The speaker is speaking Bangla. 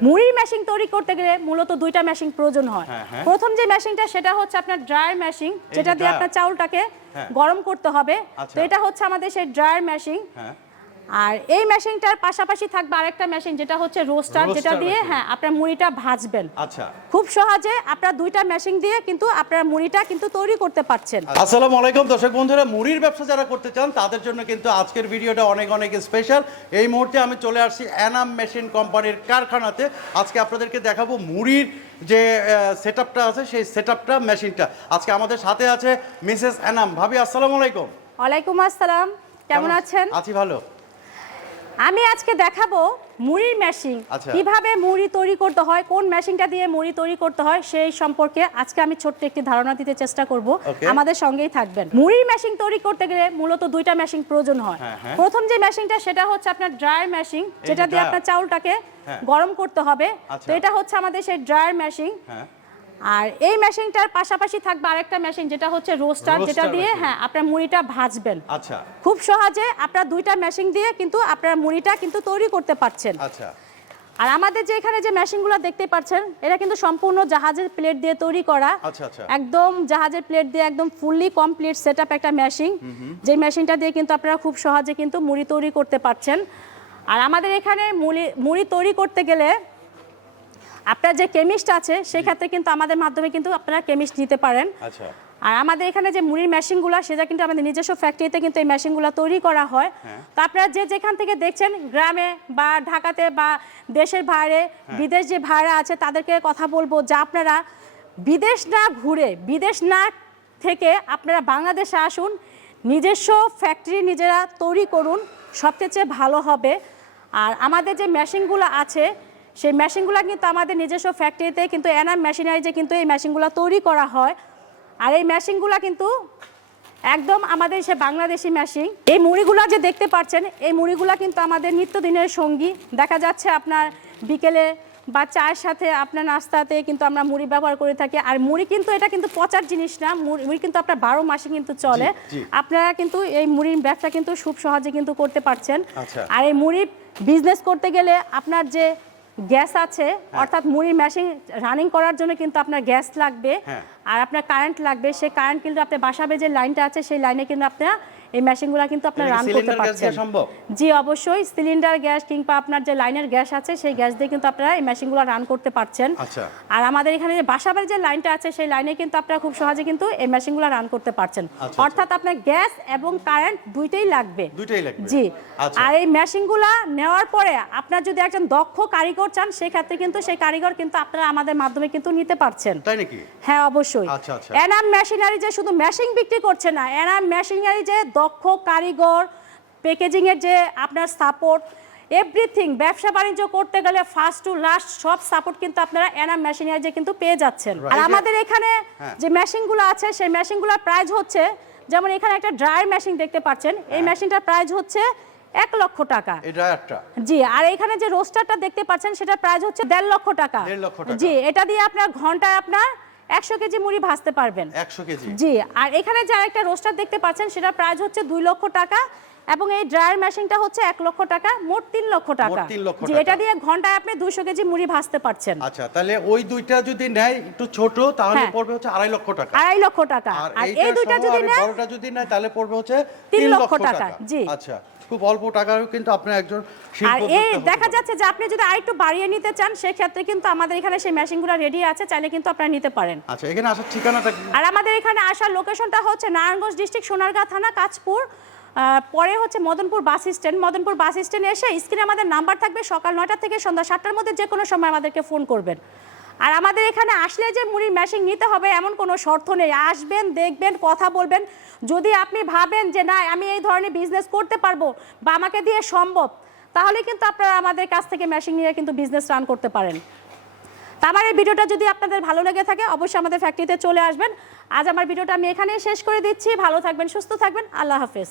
মুড়ির মেশিন তৈরি করতে গেলে মূলত দুইটা মেশিন প্রয়োজন হয় হ্যাঁ, হ্যাঁ। প্রথম যে মেশিনটা সেটা হচ্ছে আপনার ড্রায়ার মেশিন যেটা দিয়ে আপনার চাউলটাকে হ্যাঁ। গরম করতে হবে আচ্ছা। তো এটা হচ্ছে আমাদের সেই ড্রায়ার মেশিন আর এই মেশিনটার পাশাপাশি থাকবে আরেকটা মেশিন যেটা হচ্ছে রোস্টার যেটা দিয়ে হ্যাঁ আপনার মুড়িটা ভাজবেন। আচ্ছা। খুব সহজে আপনার দুইটা মেশিন দিয়ে কিন্তু আপনার মুড়িটা কিন্তু তৈরি করতে পারছেন। আসসালামু আলাইকুম দর্শক বন্ধুরা মুড়ির ব্যবসা যারা করতে চান তাদের জন্য কিন্তু আজকের ভিডিওটা অনেক অনেক স্পেশাল এই মুহূর্তে আমি চলে আসছি অ্যানাম মেশিন কোম্পানির কারখানাতে। আজকে আপনাদেরকে দেখাবো মুড়ির যে সেট আছে সেই সেট মেশিনটা আজকে আমাদের সাথে আছে মিসেস অ্যানাম ভাবি আসসালামু আলাইকুম। ওয়ালাইকুম আসসালাম। কেমন আছেন? আছি ভালো। আমি আজকে দেখাবো মুড়ির মেশিন আচ্ছা। কীভাবে মুড়ি তৈরি করতে হয় কোন মেশিনটা দিয়ে মুড়ি তৈরি করতে হয় সেই সম্পর্কে আজকে আমি ছোট্ট একটি ধারণা দিতে চেষ্টা করব। আমাদের সঙ্গেই থাকবেন। মুড়ির মেশিন তৈরি করতে গেলে মূলত দুইটা মেশিন প্রয়োজন হয়। হ্যাঁ, হ্যাঁ। প্রথম যে মেশিনটা সেটা হচ্ছে আপনার ড্রায়ার মেশিন যেটা দিয়ে আপনার চাউলটাকে হ্যাঁ। গরম করতে হবে। আচ্ছা। তো এটা হচ্ছে আমাদের সেই ড্রায়ার মেশিন হ্যাঁ। আর এই মেশিনটার পাশাপাশি থাকবে আরেকটা মেশিন যেটা হচ্ছে রোস্টার যেটা দিয়ে হ্যাঁ আপনার মুড়িটা ভাজবেন। আচ্ছা। খুব সহজে আপনার দুইটা মেশিন দিয়ে কিন্তু আপনার মুড়িটা কিন্তু তৈরি করতে পারছেন। আচ্ছা। আর আমাদের যে এখানে যে মেশিনগুলো দেখতে পাচ্ছেন এটা কিন্তু সম্পূর্ণ জাহাজের প্লেট দিয়ে তৈরি করা। আচ্ছা, আচ্ছা। একদম জাহাজের প্লেট দিয়ে একদম ফুললি কমপ্লিট সেট একটা মেশিন যে মেশিনটা দিয়ে কিন্তু আপনারা খুব সহজে কিন্তু মুড়ি তৈরি করতে পারছেন। আর আমাদের এখানে মুড়ি মুড়ি তৈরি করতে গেলে আপনার যে কেমিস্ট আছে সেক্ষেত্রে কিন্তু আমাদের মাধ্যমে কিন্তু আপনারা কেমিস্ট নিতে পারেন। আচ্ছা। আর আমাদের এখানে যে মুড়ির মেশিনগুলো সেটা কিন্তু আমাদের নিজস্ব ফ্যাক্টরিতে কিন্তু এই মেশিনগুলো তৈরি করা হয়। হ্যাঁ। তো আপনারা যে যেখান থেকে দেখছেন গ্রামে বা ঢাকাতে বা দেশের বাইরে হ্যাঁ। বিদেশ যে ভাড়া আছে তাদেরকে কথা বলব যে আপনারা বিদেশ না ঘুরে বিদেশ না থেকে আপনারা বাংলাদেশে আসুন নিজস্ব ফ্যাক্টরি নিজেরা তৈরি করুন সবচেয়ে চেয়ে ভালো হবে। আর আমাদের যে মেশিনগুলো আছে সেই মেশিনগুলো কিন্তু আমাদের নিজস্ব ফ্যাক্টরিতে কিন্তু এনাম মেশিনারিজে কিন্তু এই মেশিনগুলো তৈরি করা হয়। আর এই মেশিনগুলো কিন্তু একদম আমাদের সে বাংলাদেশি মেশিন। এই মুড়িগুলো যে দেখতে পাচ্ছেন এই মুড়িগুলো কিন্তু আমাদের নিত্যদিনের সঙ্গী। দেখা যাচ্ছে আপনার বিকেলে বা চায়ের সাথে আপনার নাস্তাতে কিন্তু আমরা মুড়ি ব্যবহার করে থাকি। আর মুড়ি কিন্তু এটা কিন্তু পচার জিনিস না মুড়ি মুড়ি কিন্তু আপনার বারো মাসে কিন্তু চলে। আপনারা কিন্তু এই মুড়ির ব্যবসা কিন্তু খুব সহজে কিন্তু করতে পারছেন। আচ্ছা। আর এই মুড়ি বিজনেস করতে গেলে আপনার যে গ্যাস আছে অর্থাৎ মুড়ির মেশিন রানিং করার জন্য কিন্তু আপনার গ্যাস লাগবে হ্যাঁ। আর আপনার কারেন্ট লাগবে সেই কারেন্ট কিন্তু আপনার বাসাবে যে লাইনটা আছে সেই লাইনে কিন্তু আপনার এই মেশিনগুলো কিন্তু আপনার রান করতে পারছেন। জি অবশ্যই। সিলিন্ডার গ্যাস কিংবা আপনার যে লাইনের গ্যাস আছে সেই গ্যাস দিয়ে কিন্তু আপনারা এই মেশিনগুলো রান করতে পারছেন। আচ্ছা। আর আমাদের এখানে যে বাসাবাড়ির যে লাইনটা আছে সেই লাইনে কিন্তু আপনারা খুব সহজে কিন্তু এই মেশিনগুলো রান করতে পারছেন। আচ্ছা। অর্থাৎ আপনার গ্যাস এবং কারেন্ট দুইটাই লাগবে। দুইটাই লাগবে। জি। আচ্ছা। আর এই মেশিনগুলা নেওয়ার পরে আপনার যদি একজন দক্ষ কারিগর চান সেই ক্ষেত্রে কিন্তু সেই কারিগর কিন্তু আপনারা আমাদের মাধ্যমে কিন্তু নিতে পারছেন। তাই নাকি? হ্যাঁ অবশ্যই। আচ্ছা, আচ্ছা। এনাম মেশিনারি যে শুধু মেশিন বিক্রি করছে না এনাম মেশিনারি যে দক্ষ কারিগর প্যাকেজিং এর যে আপনার সাপোর্ট এভরিথিং ব্যবসা বাণিজ্য করতে গেলে ফার্স্ট টু লাস্ট সব সাপোর্ট কিন্তু আপনারা এনাম মেশিনারি যে কিন্তু পেয়ে যাচ্ছেন আর আমাদের এখানে হ্যাঁ। যে মেশিনগুলো আছে সেই মেশিনগুলোর প্রাইস হচ্ছে যেমন এখানে একটা ড্রায়ার মেশিন দেখতে পাচ্ছেন এই হ্যাঁ। মেশিনটার প্রাইস হচ্ছে এক লক্ষ টাকা জি আর এখানে যে রোস্টারটা দেখতে পাচ্ছেন সেটা প্রাইস হচ্ছে দেড় লক্ষ টাকা। জি এটা দিয়ে আপনার ঘন্টায় আপনার একশো কেজি মুড়ি ভাজতে পারবেন। একশো কেজি? জি আর এখানে যে আরেকটা রোস্টার দেখতে পাচ্ছেন সেটা প্রাইস হচ্ছে দুই লক্ষ টাকা এবং এই ড্রায়ার মেশিনটা হচ্ছে এক লক্ষ টাকা মোট তিন লক্ষ টাকা। জি এটা দিয়ে ঘন্টায় আপনি দুশো কেজি মুড়ি ভাজতে পারছেন। আচ্ছা তাহলে ওই দুইটা যদি নেয় একটু ছোট তাহলে হ্যাঁ। পড়বে হচ্ছে আড়াই লক্ষ টাকা। আড়াই লক্ষ টাকা। আর এই দুইটা যদি নেন বড়টা যদি নেয় তাহলে পড়বে হচ্ছে তিন লক্ষ টাকা, জি। আচ্ছা। খুব অল্প টাকায় কিন্তু আপনি একজন আর এই দেখা যাচ্ছে যে আপনি যদি আরেকটু বাড়িয়ে নিতে চান সেক্ষেত্রে কিন্তু আমাদের এখানে সেই মেশিনগুলো রেডি আছে চাইলে কিন্তু আপনারা নিতে পারেন। আচ্ছা এখানে আসার ঠিকানাটা? আর আমাদের এখানে আসার লোকেশনটা হচ্ছে নারায়ণগঞ্জ ডিস্ট্রিক্ট সোনারগাঁ থানা কাঁচপুর। পরে হচ্ছে Madanpur bus stand Madanpur bus স্ট্যান্ডে এসে স্ক্রিনে আমাদের নাম্বার থাকবে সকাল নয়টা থেকে সন্ধ্যা সাতটার মধ্যে যে কোনো সময় আমাদেরকে ফোন করবেন। আর আমাদের এখানে আসলে যে মুড়ির মেশিন নিতে হবে এমন কোনো শর্ত নেই। আসবেন, দেখবেন, কথা বলবেন। যদি আপনি ভাবেন যে, না, আমি এই ধরনের বিজনেস করতে পারব বা আমাকে দিয়ে সম্ভব, তাহলে কিন্তু আপনারা আমাদের কাছ থেকে মেশিন নিয়ে কিন্তু বিজনেস রান করতে পারেন। তা আমার এই ভিডিওটা যদি আপনাদের ভালো লেগে থাকে, অবশ্যই আমাদের ফ্যাক্টরিতে চলে আসবেন। আজ আমার ভিডিওটা আমি এখানেই শেষ করে দিচ্ছি। ভালো থাকবেন, সুস্থ থাকবেন। আল্লাহ হাফেজ।